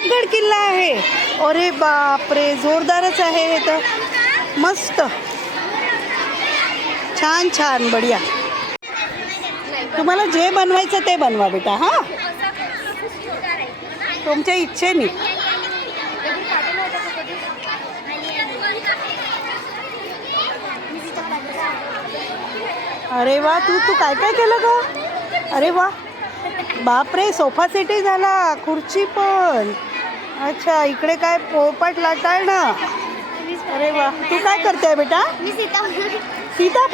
प्रतापगड किल्ला आहे. अरे बापरे, जोरदारच आहे हे तर. मस्त, छान छान, बढिया. तुम्हाला जे बनवायचं ते बनवा बेटा. हां, तुमच्या इच्छेने. अरे वा, तू तू काय काय केलं ग? अरे वा, बापरे, सोफा सेटही झाला, खुर्ची पण. अच्छा, इकडे काय पोळपाट लाटाळ ना. अरे वा, तू काय करते बेटा? मी सीता सीता